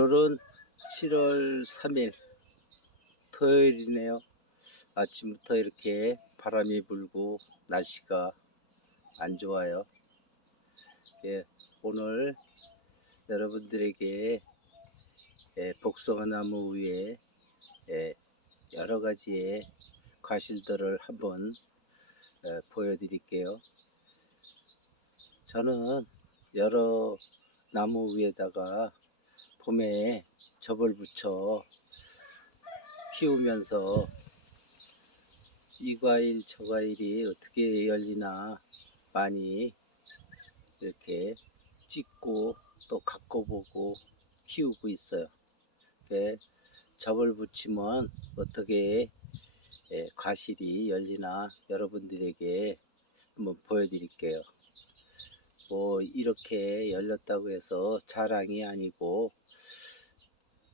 오늘은 7월 3일 토요일이네요. 아침부터 이렇게 바람이 불고 날씨가 안 좋아요. 예, 오늘 여러분들에게 예, 복숭아나무 위에 예, 여러 가지의 과실들을 한번 예, 보여드릴게요. 저는 여러 나무 위에다가 봄에 접을 붙여 키우면서 이 과일 저 과일이 어떻게 열리나 많이 이렇게 찍고 또 갖고 보고 키우고 있어요. 그 접을 붙이면 어떻게 예, 과실이 열리나 여러분들에게 한번 보여드릴게요. 뭐 이렇게 열렸다고 해서 자랑이 아니고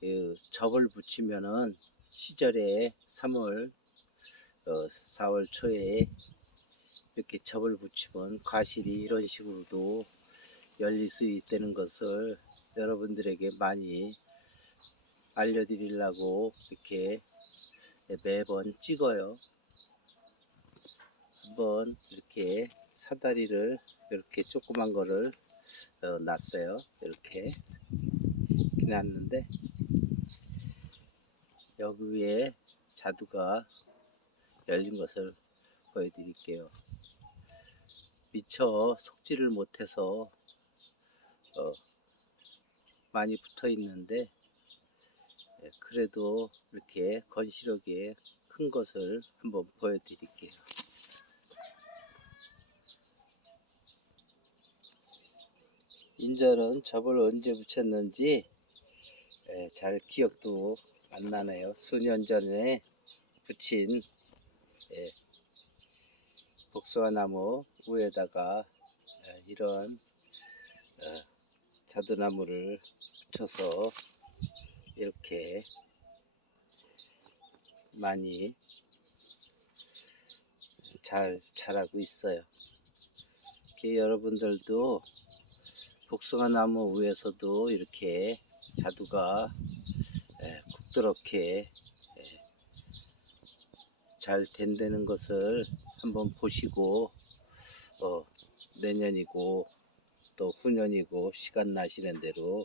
그 접을 붙이면은 시절에 3월 어, 4월 초에 이렇게 접을 붙이면 과실이 이런 식으로도 열릴 수 있다는 것을 여러분들에게 많이 알려드리려고 이렇게 매번 찍어요. 한번 이렇게 사다리를 이렇게 조그만 거를 어, 놨어요. 이렇게 이렇게 놨는데 여기 위에 자두가 열린 것을 보여드릴게요. 미처 속지를 못해서 어, 많이 붙어 있는데 예, 그래도 이렇게 건실하게 큰 것을 한번 보여드릴게요. 인절은 접을 언제 붙였는지 예, 잘 기억도 안 나네요. 수년 전에 붙인 예, 복숭아 나무 위에다가 예, 이런 어, 자두나무를 붙여서 이렇게 많이 잘 자라고 있어요. 이렇게 여러분들도 복숭아 나무 위에서도 이렇게 자두가 예, 굵드럽게 예, 잘 된다는 것을 한번 보시고 어, 내년이고 또 후년이고 시간 나시는 대로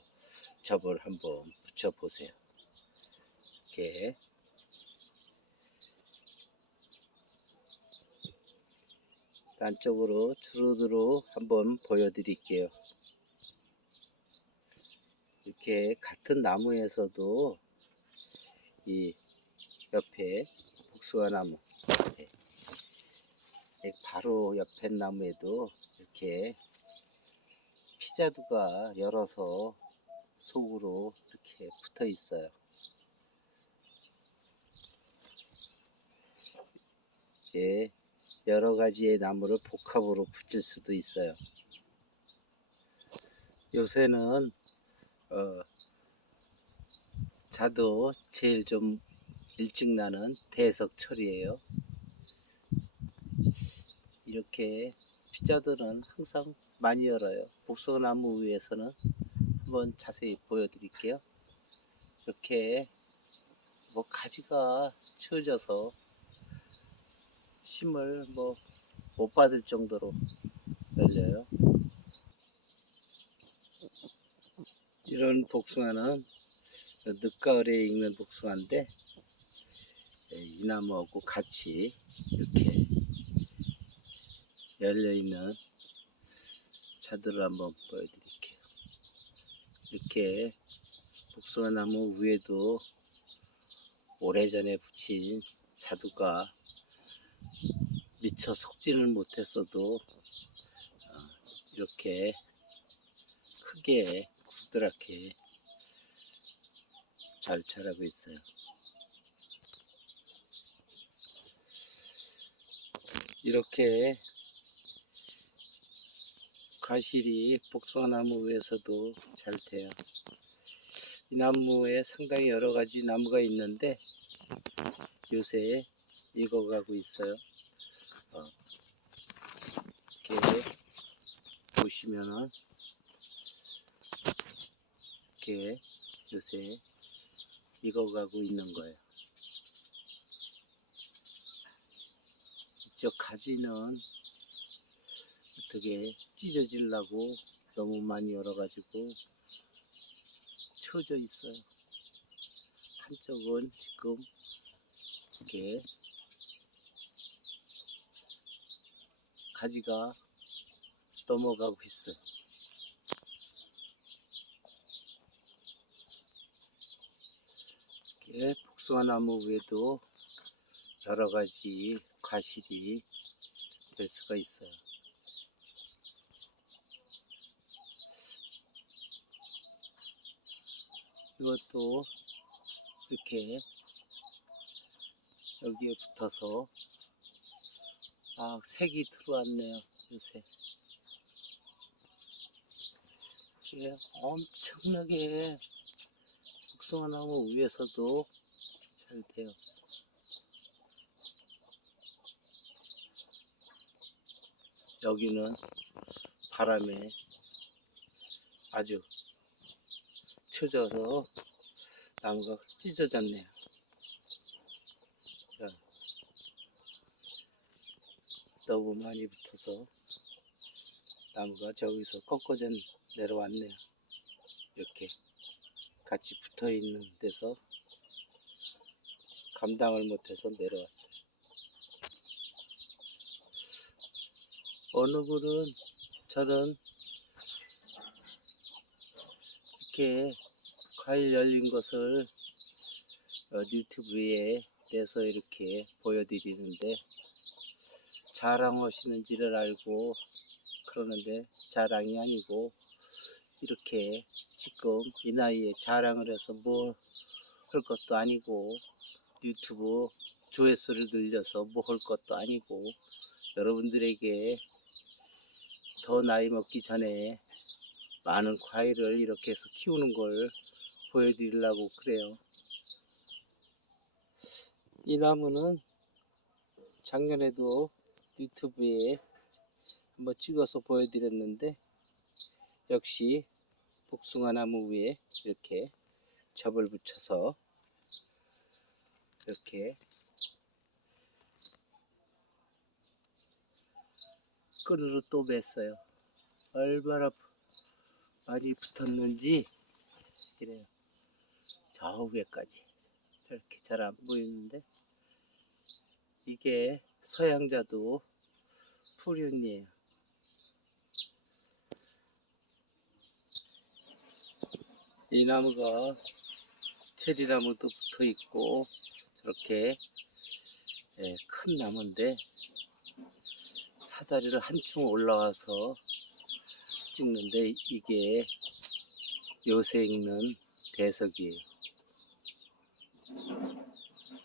접을 한번 붙여 보세요. 이렇게 안쪽으로 주르르 한번 보여드릴게요. 이렇게 같은 나무에서도 이 옆에 복숭아 나무 예, 바로 옆에 나무에도 이렇게 피자두가 열어서 속으로 이렇게 붙어 있어요. 예, 여러 가지의 나무를 복합으로 붙일 수도 있어요. 요새는 어, 자도 제일 좀 일찍 나는 대석철이에요. 이렇게 피자들은 항상 많이 열어요. 복숭아나무 위에서는 한번 자세히 보여드릴게요. 이렇게 뭐 가지가 처져서 힘을 뭐 못 받을 정도로 열려요. 이런 복숭아는 늦가을에 익는 복숭아인데 예, 이 나무하고 같이 이렇게 열려 있는 차들을 한번 보여드릴게요. 이렇게 복숭아 나무 위에도 오래전에 붙인 자두가 미처 속지는 못했어도 어, 이렇게 크게 굵드랗게 잘 자라고 있어요. 이렇게 과실이 복숭아나무 위에서도 잘 돼요. 이 나무에 상당히 여러 가지 나무가 있는데 요새 익어가고 있어요. 어, 이렇게 보시면은 이렇게 요새 익어가고 있는 거예요. 이쪽 가지는 어떻게 찢어지려고 너무 많이 열어가지고 처져 있어요. 한쪽은 지금 이렇게 가지가 넘어가고 있어요. 이렇게 복숭아 나무 위에도 여러 가지 과실이 될 수가 있어요. 이것도 이렇게 여기에 붙어서 아 색이 들어왔네요 요새 이게 엄청나게 복숭아나무 위에서도 잘 돼요 여기는 바람에 아주 쳐져서 나무가 찢어졌네요. 자, 너무 많이 붙어서 나무가 저기서 꺾어져 내려왔네요. 이렇게 같이 붙어 있는 데서 감당을 못해서 내려왔어요. 어느 분은 저는 이렇게 과일 열린 것을 어, 유튜브에 내서 이렇게 보여드리는데 자랑하시는지를 알고 그러는데 자랑이 아니고 이렇게 지금 이 나이에 자랑을 해서 뭘할 것도 아니고 유튜브 조회수를 늘려서 뭐 할 것도 아니고 여러분들에게 더 나이 먹기 전에 많은 과일을 이렇게 해서 키우는 걸 보여드리려고 그래요. 이 나무는 작년에도 유튜브에 한번 찍어서 보여드렸는데 역시 복숭아 나무 위에 이렇게 접을 붙여서 이렇게 끈으로 또 맸어요. 얼마나 많이 붙었는지 이래요. 저 위에까지 저렇게 잘 안 보이는데 이게 서양자도 푸륜이에요. 이 나무가 체리나무도 붙어 있고 저렇게 예, 큰 나무인데 사다리를 한층 올라와서 찍는데 이게 요새 읽는 대석이에요.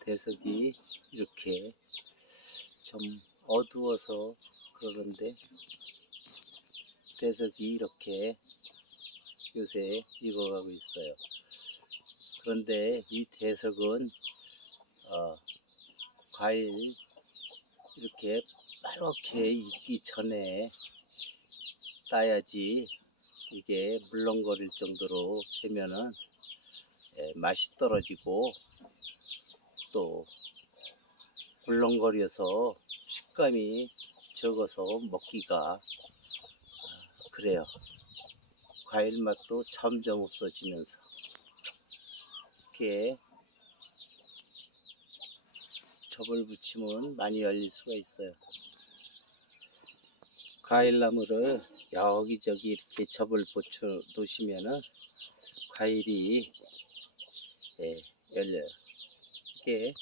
대석이 이렇게 좀 어두워서 그러는데 대석이 이렇게 요새 익어가고 있어요. 그런데 이 대석은 어, 과일 이렇게 빨갛게 익기 전에 따야지 이게 물렁거릴 정도로 되면은 예, 맛이 떨어지고 또 물렁거려서 식감이 적어서 먹기가 아, 그래요. 과일 맛도 점점 없어지면서 이렇게 접을 붙이면 많이 열릴 수가 있어요. 과일나무를 여기저기 이렇게 접을 붙여 놓으시면은 과일이 예, 열려요. 이게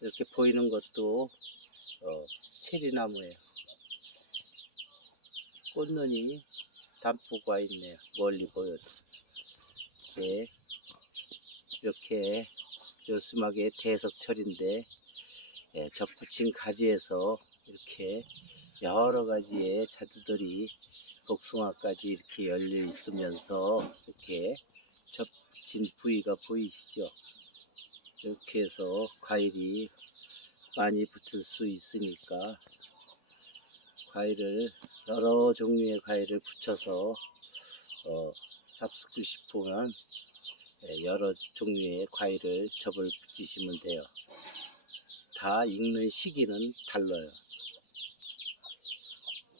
이렇게 보이는 것도 어, 체리나무예요. 꽃눈이 담보가 있네요. 멀리 보여도. 예, 이렇게 요스막의 대석철인데 예, 접붙인 가지에서 이렇게 여러 가지의 자두들이 복숭아까지 이렇게 열려 있으면서 이렇게 접진 부위가 보이시죠? 이렇게 해서 과일이 많이 붙을 수 있으니까 과일을 여러 종류의 과일을 붙여서 어, 잡수고 싶으면 예, 여러 종류의 과일을 접을 붙이시면 돼요. 다 익는 시기는 달라요.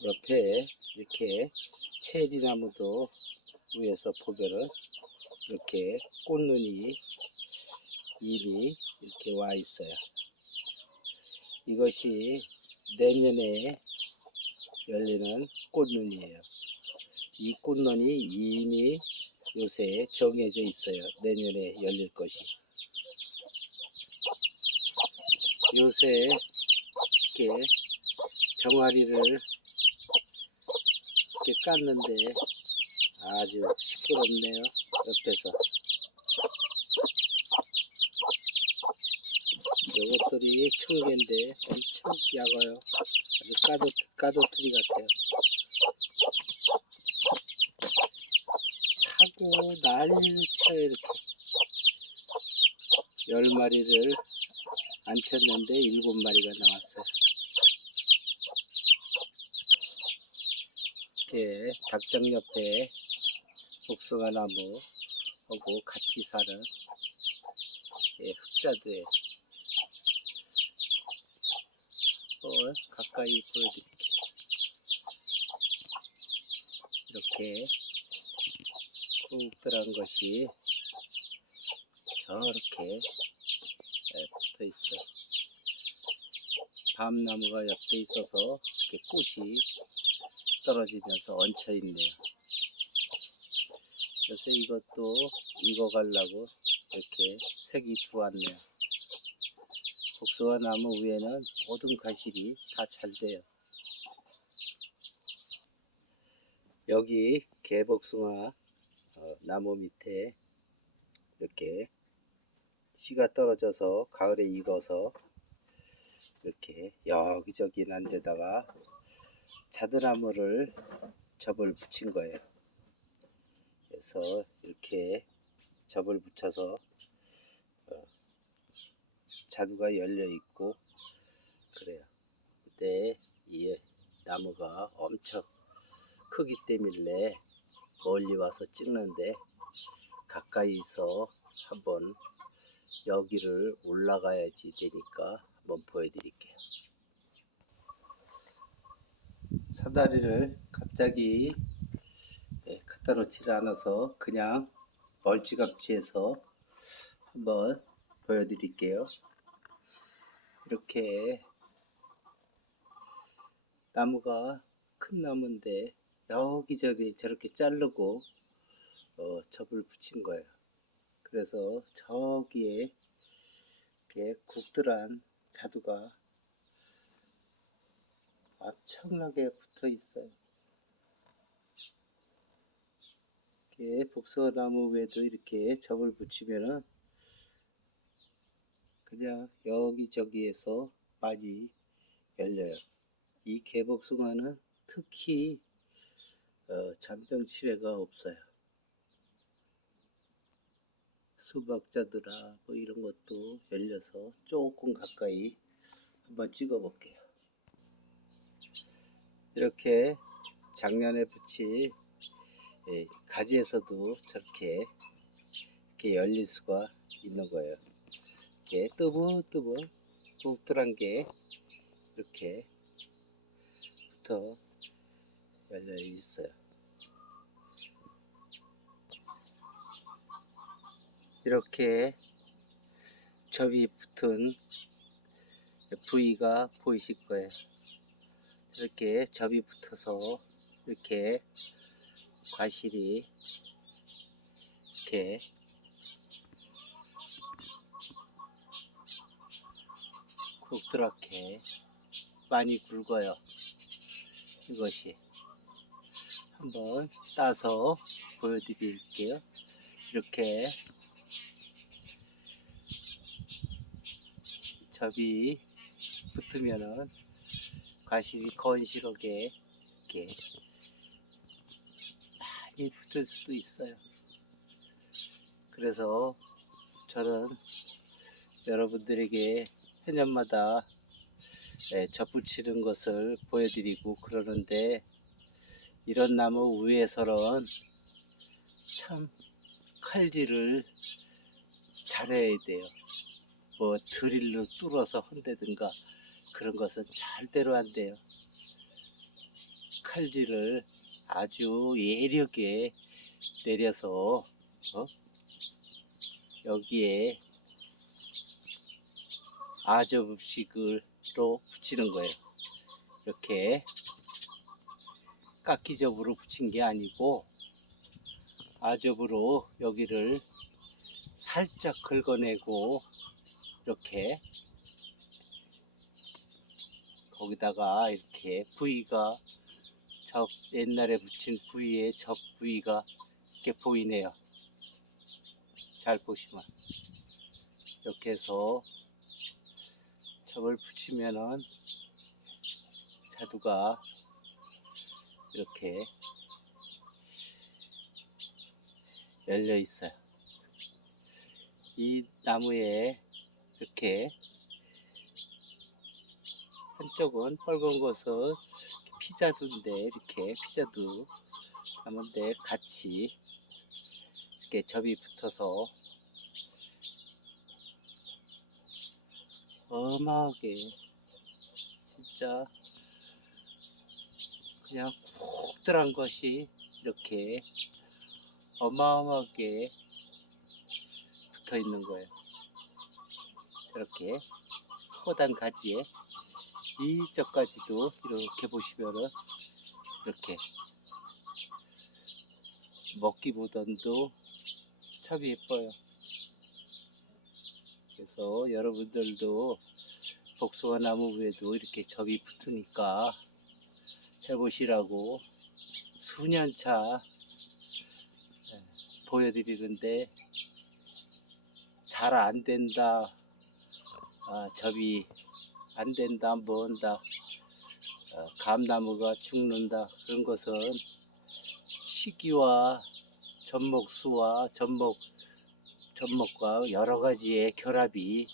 옆에 이렇게 체리나무도 위에서 보면은 이렇게 꽃눈이 이미 이렇게 와 있어요. 이것이 내년에 열리는 꽃눈이에요. 이 꽃눈이 이미 요새 정해져 있어요. 내년에 열릴 것이. 요새 이렇게 병아리를 이렇게 깠는데 아주 시끄럽네요. 옆에서. 요것들이 청개인데 엄청 약아요. 아주 까도, 까도트리 같아요. 타고 난리를 쳐요, 이렇게. 열 마리를 앉혔는데 일곱 마리가 나왔어요. 이렇게 닭장 옆에 복숭아 나무하고 같이 사는 예, 흑자도예요. 어, 가까이 보여드릴게요. 이렇게 꽁들한 것이 저렇게 예, 붙어 있어요. 밤나무가 옆에 있어서 이렇게 꽃이 떨어지면서 얹혀 있네요. 그래서 이것도 익어가려고 이렇게 색이 들어왔네요. 복숭아 나무 위에는 모든 과실이 다 잘 돼요. 여기 개복숭아 어, 나무 밑에 이렇게 씨가 떨어져서 가을에 익어서 이렇게 여기저기 난 데다가 자두나무를 접을 붙인 거예요. 그래서 이렇게 접을 붙여서 어, 자두가 열려 있고 그래요. 근데 이 나무가 엄청 크기 때문에 멀리 와서 찍는데 가까이서 한번 여기를 올라가야지 되니까 한번 보여드릴게요. 사다리를 갑자기 예, 갖다 놓지 않아서 그냥 멀찌감치해서 한번 보여드릴게요. 이렇게 나무가 큰 나무인데 여기저기 저렇게 자르고 어, 접을 붙인 거예요. 그래서 저기에 이렇게 국들한 자두가 엄청나게 붙어 있어요. 이렇게 복숭아나무 위에도 이렇게 접을 붙이면은 그냥 여기저기에서 많이 열려요. 이 개복숭아는 특히 어, 잔병 치레가 없어요. 수박자두라 뭐 이런 것도 열려서 조금 가까이 한번 찍어 볼게요. 이렇게 작년에 붙인 예, 가지에서도 저렇게 이렇게 열릴 수가 있는 거예요. 이렇게 뜨부뜨부 뚝뚝한 게 이렇게 붙어 열려 있어요. 이렇게 접이 붙은 부위가 보이실 거예요. 이렇게 접이 붙어서 이렇게 과실이 이렇게 굵드랗게 많이 굵어요. 이것이 한번 따서 보여드릴게요. 이렇게 접이 붙으면은 과실이 건실하게 이렇게 많이 붙을 수도 있어요. 그래서 저는 여러분들에게 해년마다 예, 접붙이는 것을 보여드리고 그러는데 이런 나무 위에서는 참 칼질을 잘해야 돼요. 뭐 드릴로 뚫어서 한다든가 그런 것은 절대로 안 돼요. 칼질을 아주 예리하게 내려서 어? 여기에 아접식으로 붙이는 거예요. 이렇게 깎기접으로 붙인 게 아니고 아접으로 여기를 살짝 긁어내고 이렇게 거기다가 이렇게 부위가 접 옛날에 붙인 부위에 접 부위가 이렇게 보이네요. 잘 보시면 이렇게 해서 접을 붙이면은 자두가 이렇게 열려 있어요. 이 나무에 이렇게 한쪽은 빨간 것은 피자두인데 이렇게 피자두 하는데 같이 이렇게 접이 붙어서 어마하게 진짜 그냥 푹 들어간 것이 이렇게 어마어마하게 붙어 있는 거예요. 저렇게 커다란 가지에 이쪽까지도 이렇게 보시면은 이렇게 먹기보단도 참 예뻐요. 그래서 여러분들도 복숭아 나무 위에도 이렇게 접이 붙으니까 해보시라고 수년차 예, 보여드리는데 잘 안 된다. 아, 접이 안 된다. 뭔다. 어, 감나무가 죽는다. 그런 것은 시기와 접목수와 접목 접목과 여러 가지의 결합이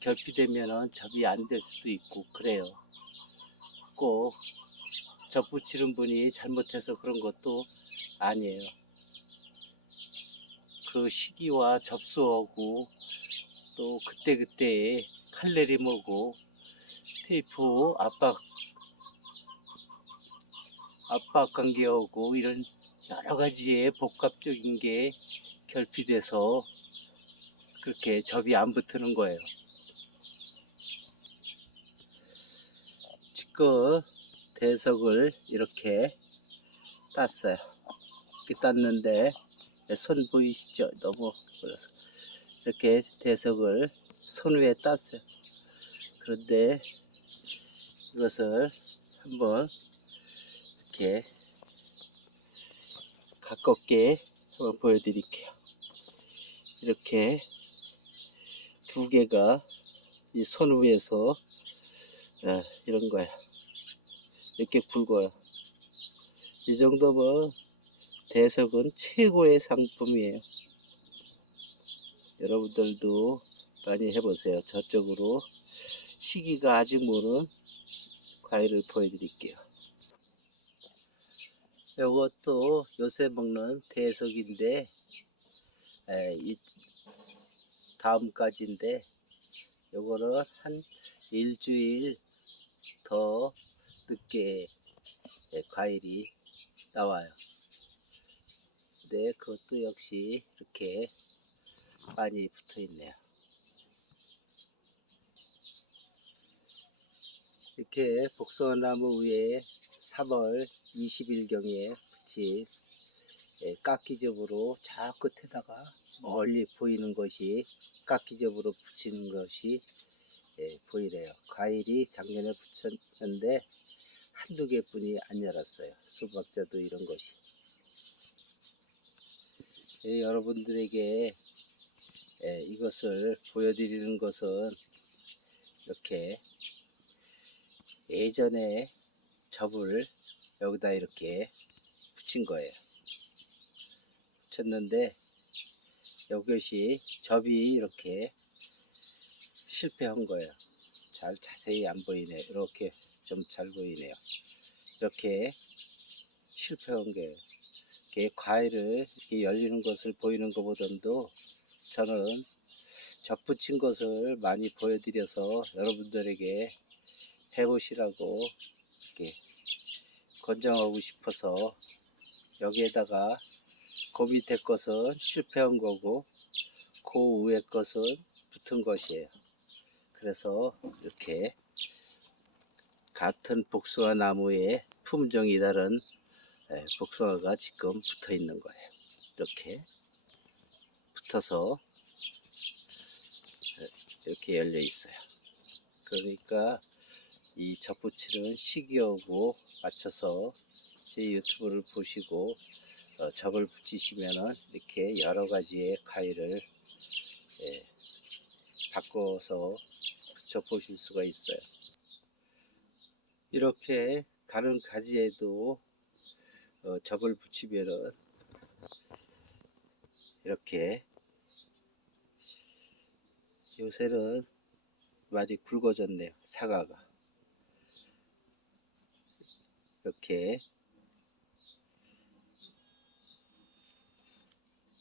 결핍되면은 접이 안 될 수도 있고 그래요. 꼭 접붙이는 분이 잘못해서 그런 것도 아니에요. 그 시기와 접수하고 또 그때그때의 칼레림하고 테이프 압박 압박 관계하고 이런 여러 가지의 복합적인 게 결핍돼서 그렇게 접이 안 붙는 거예요. 지금 대석을 이렇게 땄어요. 이렇게 땄는데 손 보이시죠? 너무 그래서 이렇게 대석을 손 위에 땄어요. 그런데 이것을 한번 이렇게 가깝게 한번 보여드릴게요. 이렇게 두 개가 이 손 위에서 어, 이런 거야. 이렇게 굵어요. 이 정도면 대석은 최고의 상품이에요. 여러분들도 많이 해보세요. 저쪽으로 시기가 아직 모른 과일을 보여드릴게요. 이것도 요새 먹는 대석인데 에, 이 다음까지인데 요거는 한 일주일 더 늦게 예, 과일이 나와요. 근데 그것도 역시 이렇게 많이 붙어 있네요. 이렇게 복숭아나무 위에 3월 20일경에 붙인 예, 깎기접으로 저 끝에다가 멀리 보이는 것이 깎기접으로 붙이는 것이 예, 보이래요. 과일이 작년에 붙였는데 한두 개뿐이 안 열었어요. 수박자도 이런 것이. 예, 여러분들에게 예, 이것을 보여드리는 것은 이렇게 예전에 접을 여기다 이렇게 붙인 거예요. 붙였는데 이것이 접이 이렇게 실패한 거예요. 잘 자세히 안 보이네. 이렇게 좀 잘 보이네요. 이렇게 실패한. 이렇게 과일을 이렇게 열리는 것을 보이는 것보다도 저는 접붙인 것을 많이 보여드려서 여러분들에게 해보시라고 이렇게 권장하고 싶어서 여기에다가 그 밑에 것은 실패한 거고 그 위에 것은 붙은 것이에요. 그래서 이렇게 같은 복숭아 나무에 품종이 다른 예, 복숭아가 지금 붙어 있는 거예요. 이렇게 붙어서 예, 이렇게 열려 있어요. 그러니까 이 접붙이는 시기하고 맞춰서 제 유튜브를 보시고 어, 접을 붙이시면은 이렇게 여러 가지의 과일을 예, 바꿔서 붙여 보실 수가 있어요. 이렇게 다른 가지에도 어, 접을 붙이면은 이렇게 요새는 많이 굵어졌네요 사과가. 이렇게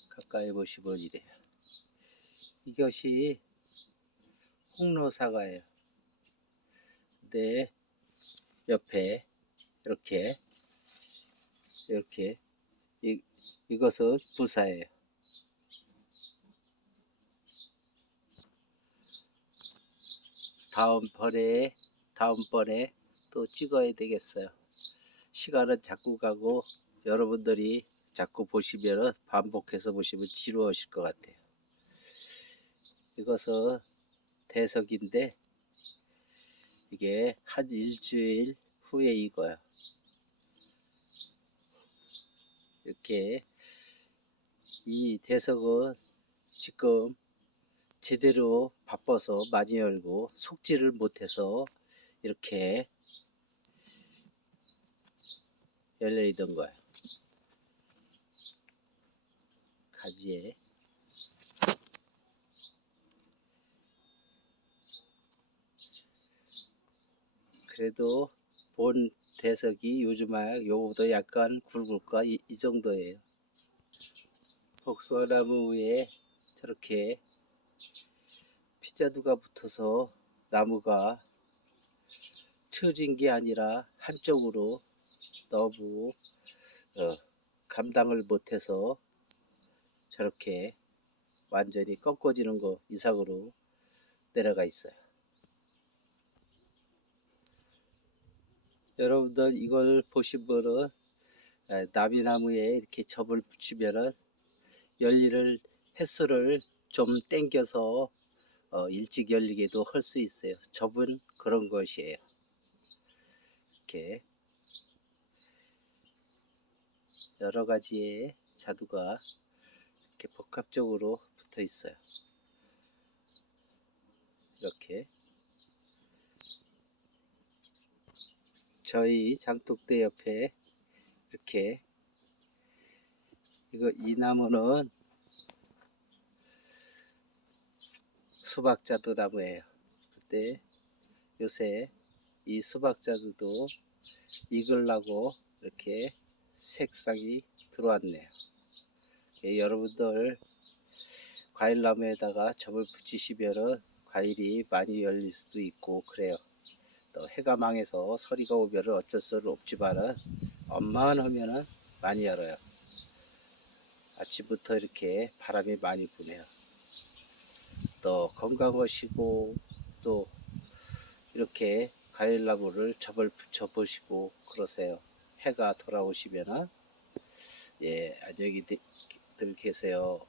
가까이 보시면 이래요 이것이 홍로사과예요. 근데 옆에 이렇게 이렇게 이, 이것은 부사예요. 다음 번에 다음 번에 또 찍어야 되겠어요. 시간은 자꾸 가고 여러분들이 자꾸 보시면은 반복해서 보시면 지루하실 것 같아요. 이것은 대석인데 이게 한 일주일 후에 익어요. 이렇게 이 대석은 지금 제대로 바빠서 많이 열고 속지를 못해서 이렇게 열려 있던 거예요. 가지에 그래도 본 대석이 요즘에 요거보다 약간 굵을까 이, 이 정도예요. 복숭아나무 위에 저렇게 피자두가 붙어서 나무가 처진 게 아니라 한쪽으로 너무 어, 감당을 못해서 저렇게 완전히 꺾어지는 거 이상으로 내려가 있어요. 여러분들 이걸 보시면은 에, 나비나무에 이렇게 접을 붙이면은 열리를 횟수를 좀 땡겨서 어, 일찍 열리게도 할 수 있어요. 접은 그런 것이에요. 이렇게 여러 가지의 자두가 이렇게 복합적으로 붙어 있어요. 이렇게 저희 장독대 옆에 이렇게 이거 이 나무는 수박자두 나무예요. 근데 요새 이 수박자두도 익으려고 이렇게 색상이 들어왔네요. 예, 여러분들 과일나무에다가 접을 붙이시면은 과일이 많이 열릴 수도 있고 그래요. 또 해가 망해서 서리가 오면은 어쩔 수 없지만은 엄만 하면은 많이 열어요. 아침부터 이렇게 바람이 많이 부네요. 또 건강하시고 또 이렇게 과일나무를 접을 붙여 보시고 그러세요. 해가 돌아오시면은 예 안녕히 들 계세요.